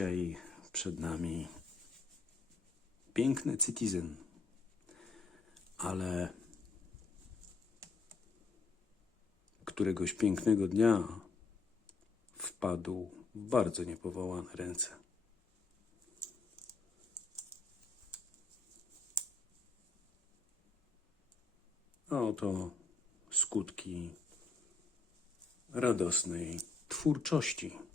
Dzisiaj przed nami piękny Citizen, ale któregoś pięknego dnia wpadł w bardzo niepowołane ręce. A oto skutki radosnej twórczości.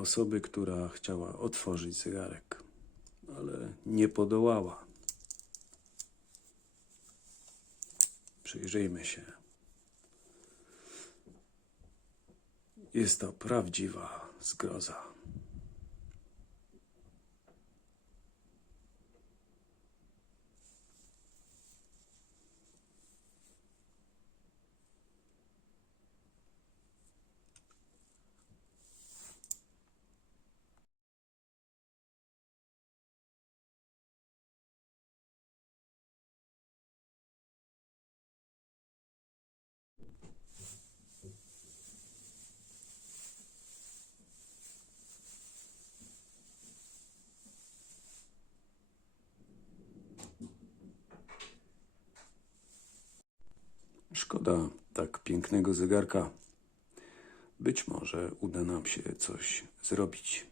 Osoby, która chciała otworzyć zegarek, ale nie podołała. Przyjrzyjmy się. Jest to prawdziwa zgroza. Szkoda tak pięknego zegarka. Być może uda nam się coś zrobić.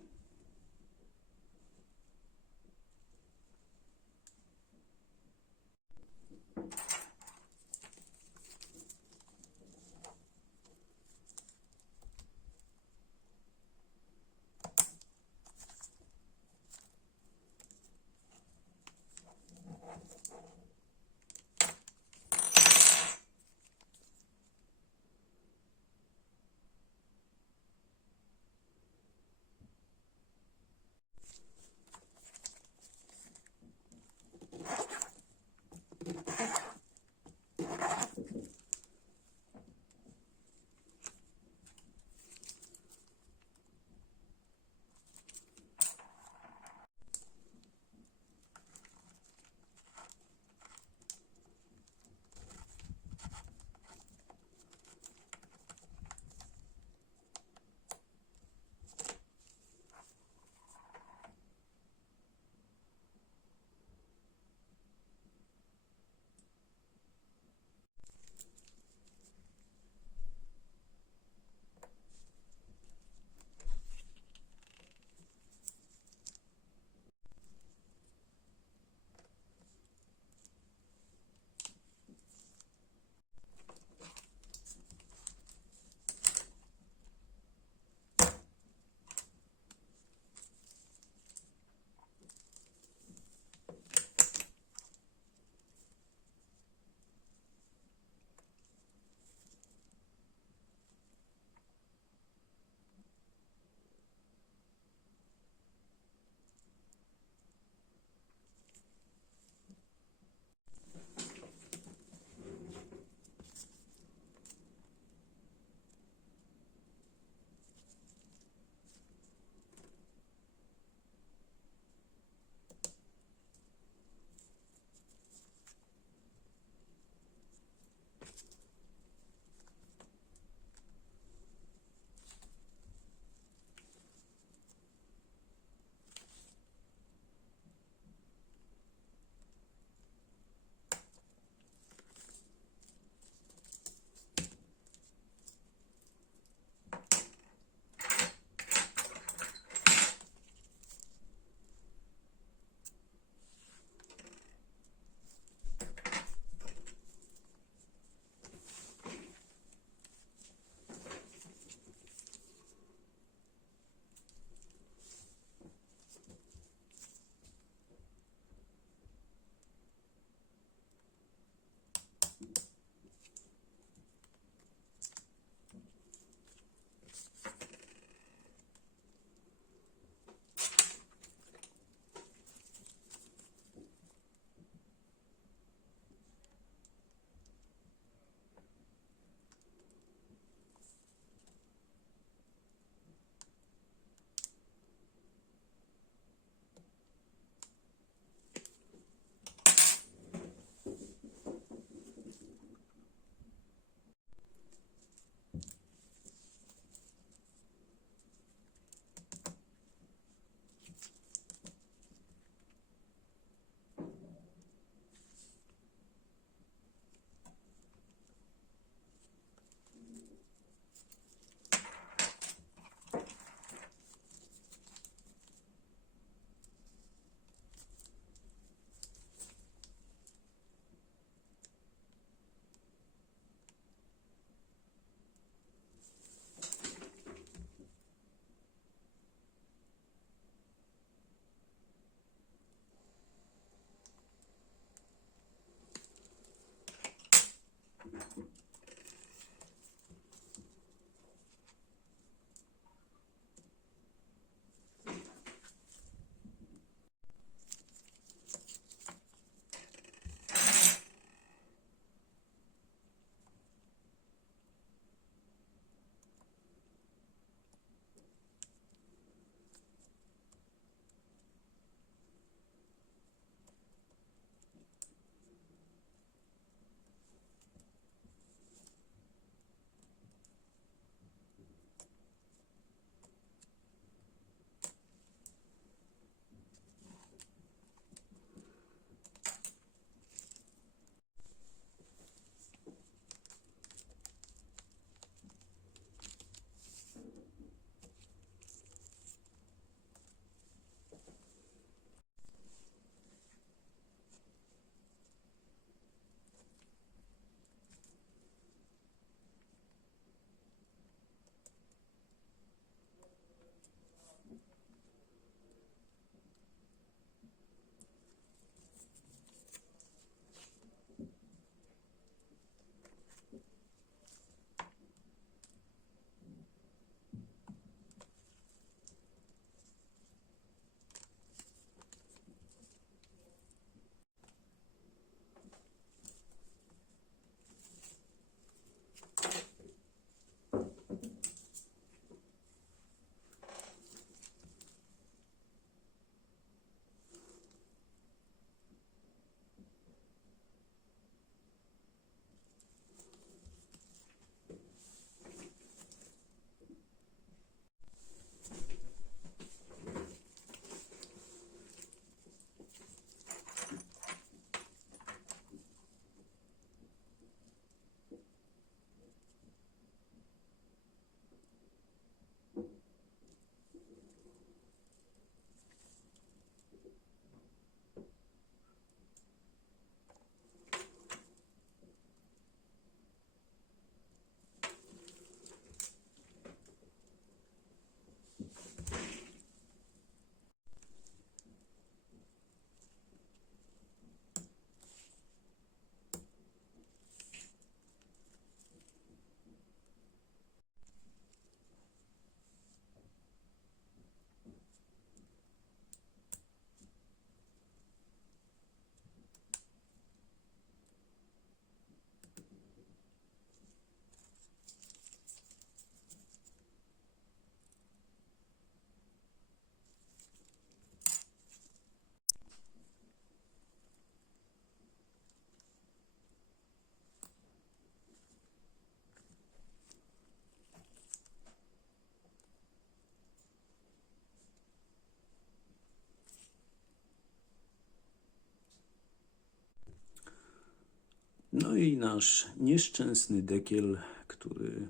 No i nasz nieszczęsny dekiel, który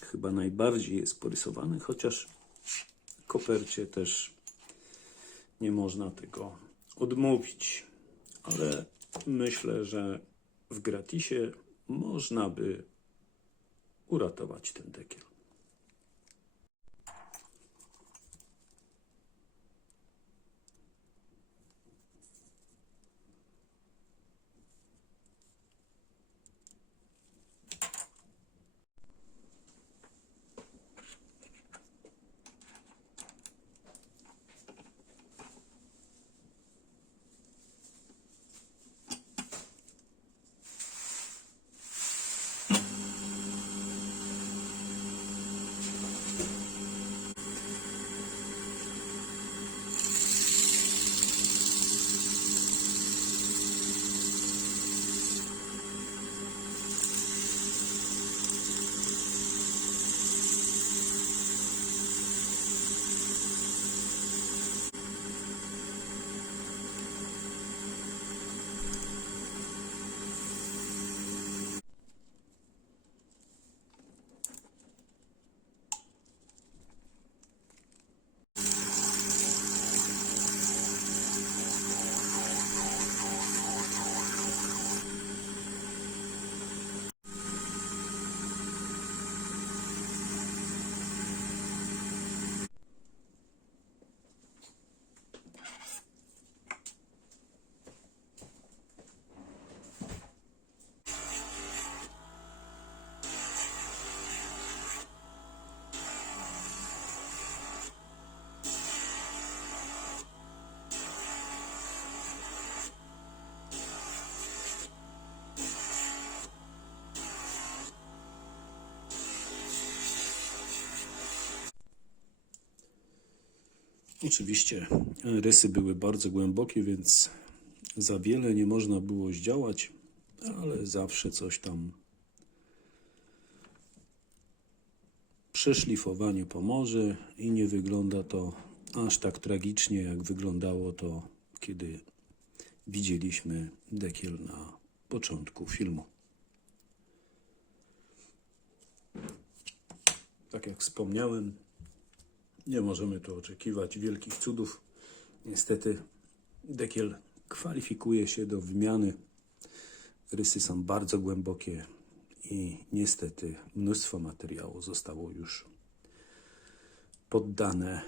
chyba najbardziej jest porysowany, chociaż kopercie też nie można tego odmówić. Ale myślę, że w gratisie można by uratować ten dekiel. Oczywiście rysy były bardzo głębokie, więc za wiele nie można było zdziałać, ale zawsze coś tam przeszlifowanie pomoże i nie wygląda to aż tak tragicznie, jak wyglądało to, kiedy widzieliśmy dekiel na początku filmu. Tak jak wspomniałem, nie możemy tu oczekiwać wielkich cudów. Niestety dekiel kwalifikuje się do wymiany. Rysy są bardzo głębokie i niestety mnóstwo materiału zostało już poddane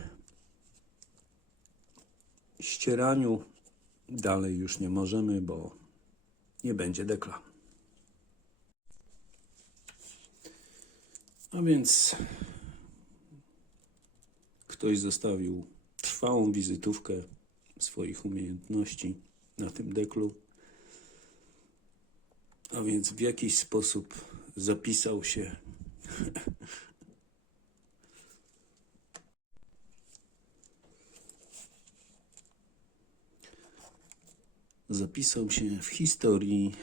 ścieraniu. Dalej już nie możemy, bo nie będzie dekla. A więc ktoś zostawił trwałą wizytówkę swoich umiejętności na tym deklu, a więc w jakiś sposób zapisał się. Zapisał się w historii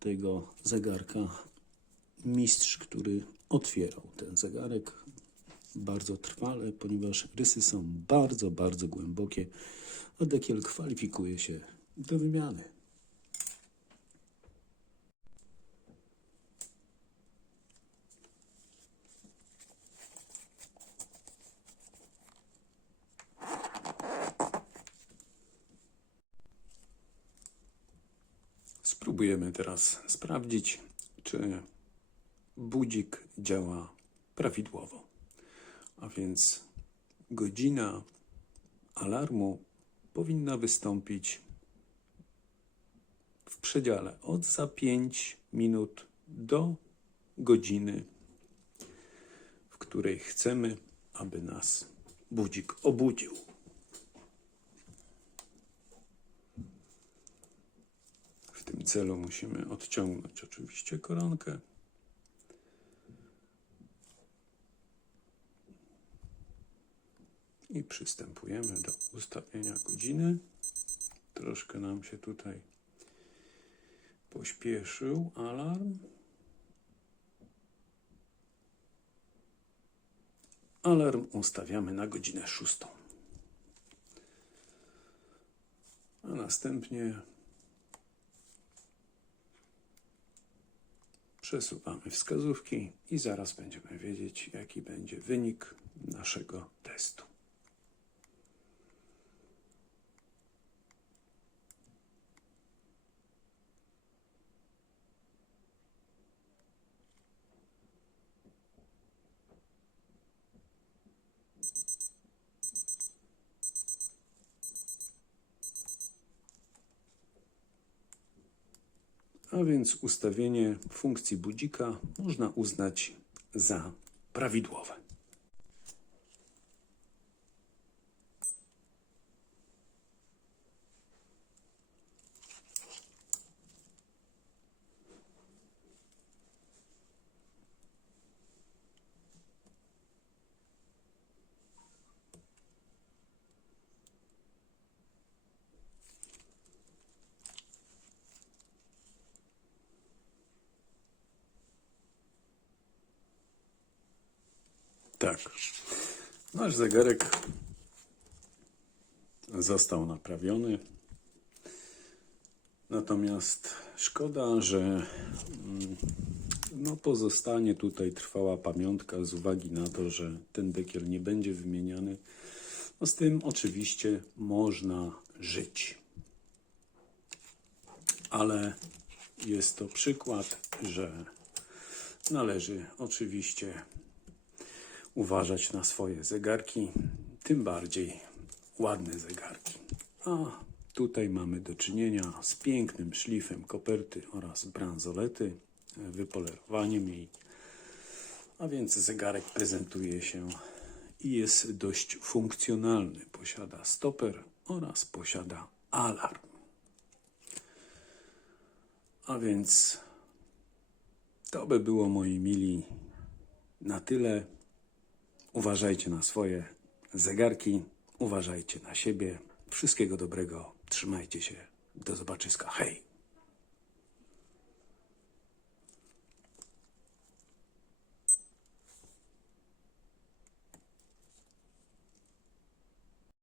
tego zegarka mistrz, który otwierał ten zegarek bardzo trwale, ponieważ rysy są bardzo, bardzo głębokie, a dekiel kwalifikuje się do wymiany. Spróbujemy teraz sprawdzić, czy budzik działa prawidłowo. A więc godzina alarmu powinna wystąpić w przedziale od za 5 minut do godziny, w której chcemy, aby nas budzik obudził. W tym celu musimy odciągnąć oczywiście koronkę. I przystępujemy do ustawienia godziny. Troszkę nam się tutaj pośpieszył alarm. Alarm ustawiamy na godzinę szóstą. A następnie Przesuwamy wskazówki i zaraz będziemy wiedzieć, jaki będzie wynik naszego testu. A więc ustawienie funkcji budzika można uznać za prawidłowe. Tak. Nasz zegarek został naprawiony. Natomiast szkoda, że mm, no, pozostanie tutaj trwała pamiątka z uwagi na to, że ten dekiel nie będzie wymieniany. No, z tym oczywiście można żyć. Ale jest to przykład, że należy oczywiście uważać na swoje zegarki, tym bardziej ładne zegarki. A tutaj mamy do czynienia z pięknym szlifem koperty oraz bransolety, wypolerowaniem jej. A więc zegarek prezentuje się i jest dość funkcjonalny. Posiada stoper oraz posiada alarm. A więc to by było, moi mili, na tyle. Uważajcie na swoje zegarki, uważajcie na siebie. Wszystkiego dobrego, trzymajcie się. Do zobaczyska. Hej!